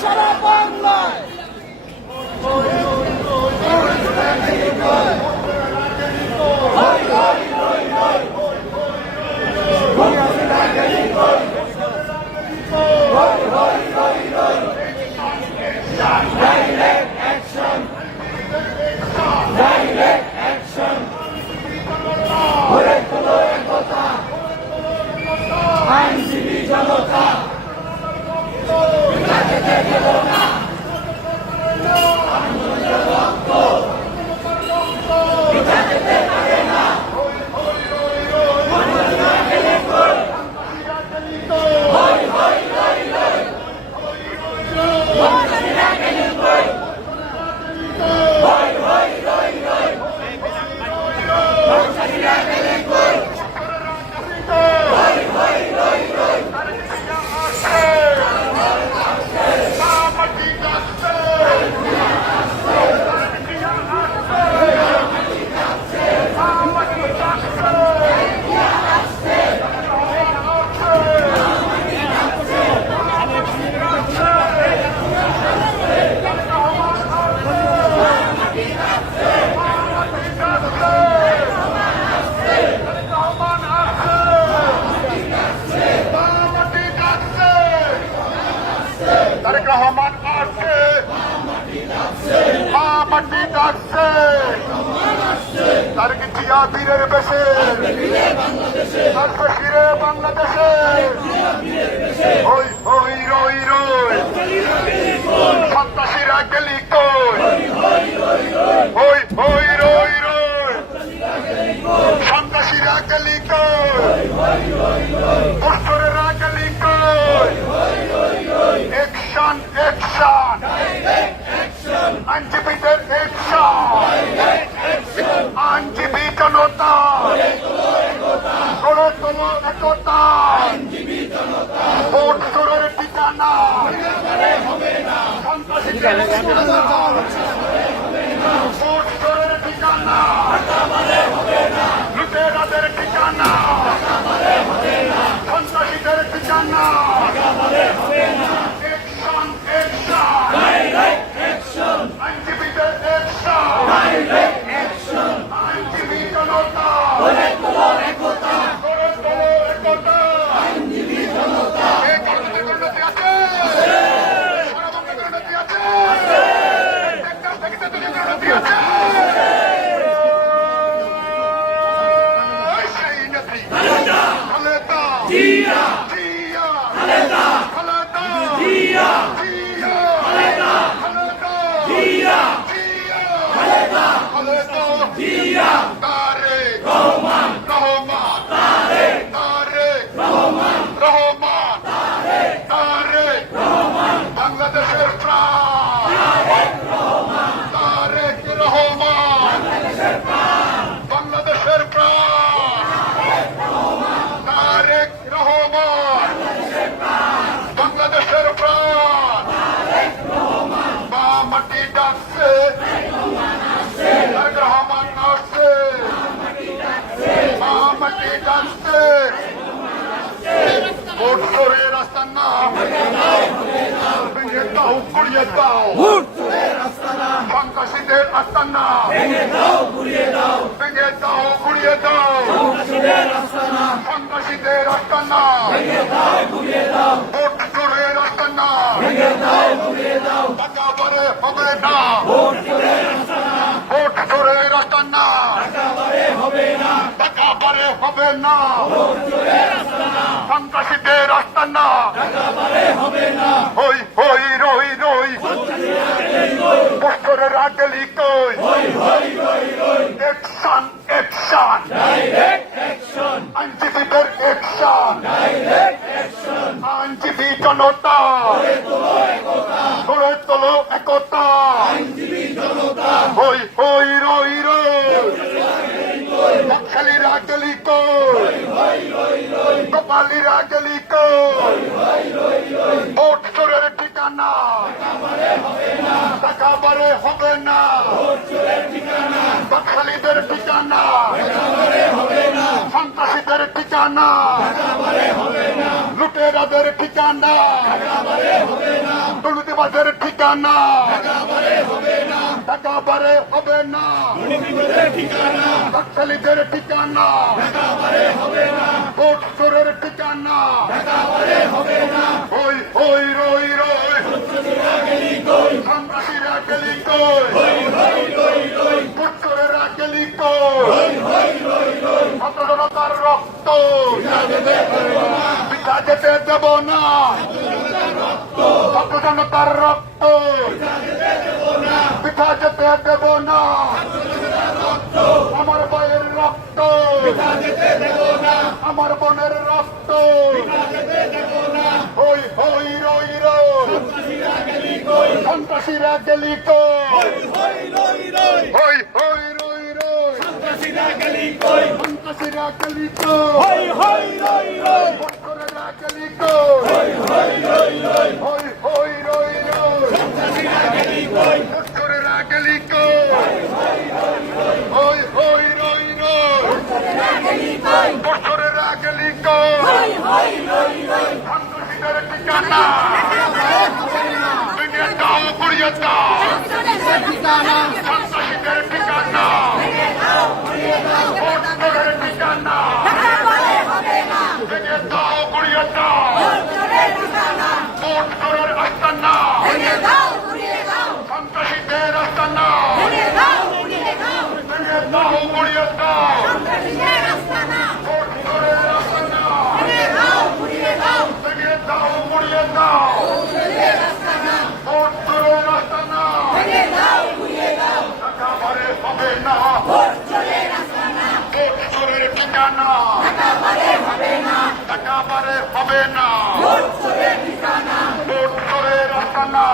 সারা বাংলায় Right, right, right, right. আসছে তার কি জিয়া বীরের বেশে। ফিরে বাংলাদেশে। ওই ওই রই রই। সন্ত্রাসীরা গেলি কই ওই ওই রই রই। সন্ত্রাসীরা গেলি কই জিয়া তারেক ডাকছে ভোট করে রাস্তার নাম। ভেঙে দাও গুড়িয়ে দাও। সন্ত্রাসীদের রাস্তার নাম। ভেঙে দাও গুড়িয়ে দাও। সন্ত্রাসীদের রাস্তার নাম। ভোট করে রাস্তার নাম। টাকা বারে হবে না। ভোট করে রাস্তার নাম। টাকা বারে হবে না। সন্ত্রাসীদের রাস্তার নাম হই হই, রই রই। বছরের আগে লিখই অ্যাকশন অ্যাকশন আইনজীবীদের অ্যাকশন আইনজীবী জনতা গড়ে তোলো একতা হই হই রই রই নকশালীরা গেলি কই কপালীরা গেলি কই ভোট চোরের ঠিকানা। টাকা বারে হবে না। নকশালীদের ঠিকানা। সন্ত্রাসীদের ঠিকানা। লুটেরাদের ঠিকানা। দুর্নীতিবাদের ঠিকানা। টাকা পারে হবে না। নকশালীদের ঠিকানা। ভোট চোরের ঠিকানা। ওই ওই রই রই। সন্ত্রাসীরা গেলি কই? ভোট চোরেরা গেলি কই ছাত্রজনতার রক্ত পিঠা যেতে দেব না ছাত্রজনতার রক্ত পিঠা যেতে দেব না আমার ভাইয়ের রক্ত আমার বোনের রক্ত। হই হই রই রই। সন্ত্রাসীরা গেলি কই হই হই রই রই। সন্ত্রাসীরা গেলি কই ভোটকরেরা গেলি কই হই হই রই রই। ভোটকরেরা গেলি কই হই হই রই রই। ভোটকরের আস্তানা সন্ত্রাসীদের আস্তানা ভেঙে দাও গুড়িয়ে দাও ভোটকরের আস্তানা ভেঙে দাও গুড়িয়ে দাও ভোটকরের আস্তানা টাকা বারে হবে না। চোরের ঠিকানা টাকা বারে হবে না। ভোট চোরের আস্তানা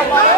ভেঙে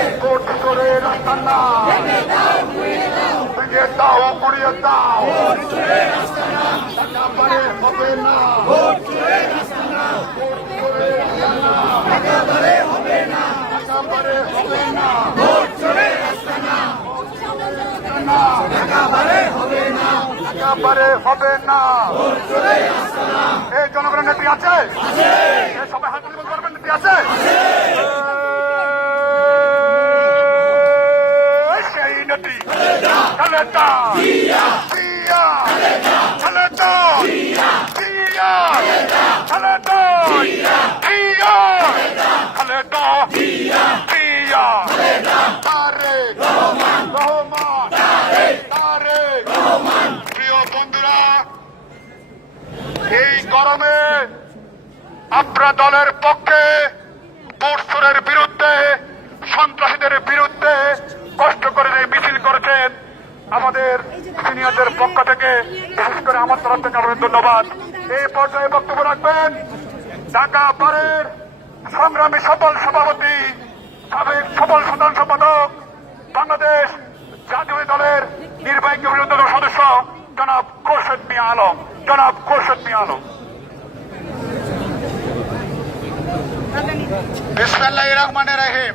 উত্তরেরা গেলি কই লুটেরা গেলি কই দুর্নীতিবাজ গেলি কই সন্ত্রাসীরা পালাইছে পালাইছে রে পালাইছে দুনিয়াসীনা পালাইছে পালাইছে রে পালাইছে পালাইছে রে পালাইছে সন্ত্রাসীরা পালাইছে পালাইছে রে পালাইছে ভোট করে রাস্তা না ভেঙে দাও ঘুরিয়ে দাও ভেঙে দাও গুড়িয়ে দাও টাকা পারে হবে না। করে রাস্তা না টাকা পারে হবে না। এই জনগণের নেত্রী আছে? এই সবাই হাত তুলে নেত্রী আছে সেই নেত্রী খালেদা জিয়া খালেদা জিয়া খালেদা জিয়া খালেদা জিয়া তারেক রহমান তারেক প্রিয় বন্ধুরা এই গরমে আপনার দলের পক্ষে বোরসুরের বিরুদ্ধে সন্ত্রাসীদের বিরুদ্ধে কষ্ট করে মিছিল করেছেন আমাদের সিনিয়রদের পক্ষ থেকে বিশেষ করে আমার তরফ থেকে আপনাদের ধন্যবাদ। এই পর্যায়ে বক্তব্য রাখবেন ঢাকা বারের সংগ্রামী সফল সভাপতি, সাবেক সফল সাধারণ সম্পাদক, বাংলাদেশ জাতীয় দলের নির্বাহী কমিটির অন্যতম সদস্য, জনাব খোরশেদ মিয়া আলম। জনাব খোরশেদ মিয়া আলম। বিসমিল্লাহ রহমান রাহিম।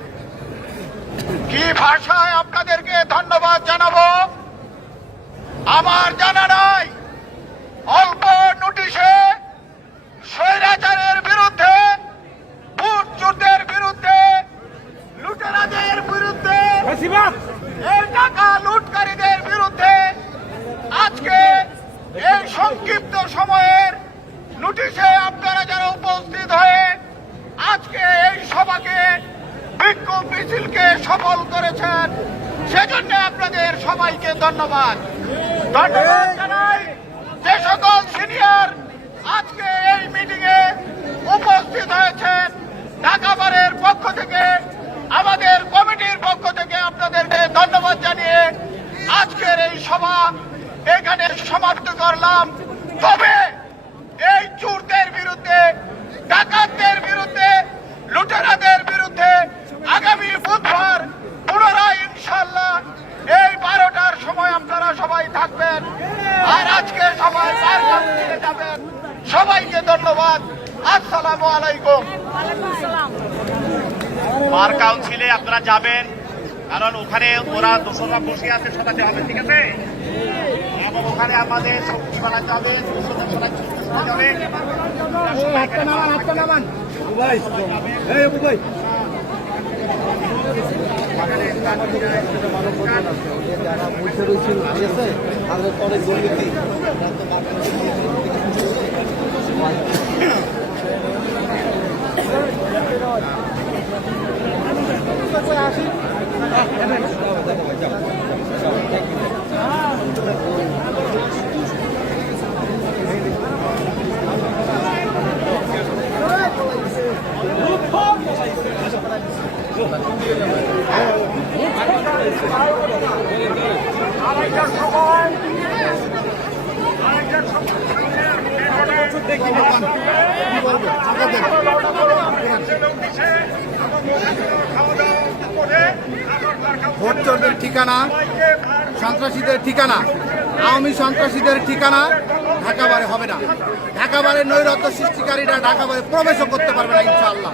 কি ভাষায় আপনাদেরকে ধন্যবাদ জানাব? আমার জানা নাই। অল্প নোটিশে স্বৈরাচারের বিরুদ্ধে যুদ্ধের বিরুদ্ধে লুটেরাদের বিরুদ্ধে এই টাকা লুটকারীদের বিরুদ্ধে আজকে এই সংক্ষিপ্ত সময়ের নোটিশে আপনারা যারা উপস্থিত হয়ে আজকে এই সভাকে বিক্ষোভ মিছিলকে সফল করেছেন সেজন্য আপনাদের সবাইকে ধন্যবাদ। যে সকল সিনিয়র আজকে এই মিটিং উপস্থিত হয়েছেন ঢাকা পক্ষ থেকে, আমাদের কমিটির পক্ষ থেকে আপনাদেরকে ধন্যবাদ জানিয়ে আজকের এই সভা এখানে সমাপ্ত করলাম। তবে এই চুরদের বিরুদ্ধে ডাকাতদের বিরুদ্ধে লুটেরাদের বিরুদ্ধে আগামী বুধবার পুনরায় ইনশাল্লাহ এই বারোটার সময় আপনারা সবাই থাকবেন আর আজকে সবাই বারোটার দিকে যাবেন। সবাইকে ধন্যবাদ। আসসালামু আলাইকুম। বার কাউন্সিলে আপনারা যাবেন কারণ ওখানে ওরা দোষরা বসে আছে সবাই হবে ঠিক আছে? এবং ওখানে আমাদের শক্তিমালা যাবে সবাই যাবে যারা রয়েছেন ঠিক আছে তাদের পরে দুর্নীতি আড়াইটার সময় সময় ঠিকানা, সন্ত্রাসীদের ঠিকানা, আওয়ামী সন্ত্রাসীদের ঠিকানা ঢাকাবারে হবে না। ঢাকাবারে নৈরত্য সৃষ্টিকারীরা ঢাকাবারে প্রবেশও করতে পারবে না, ইনশাআল্লাহ।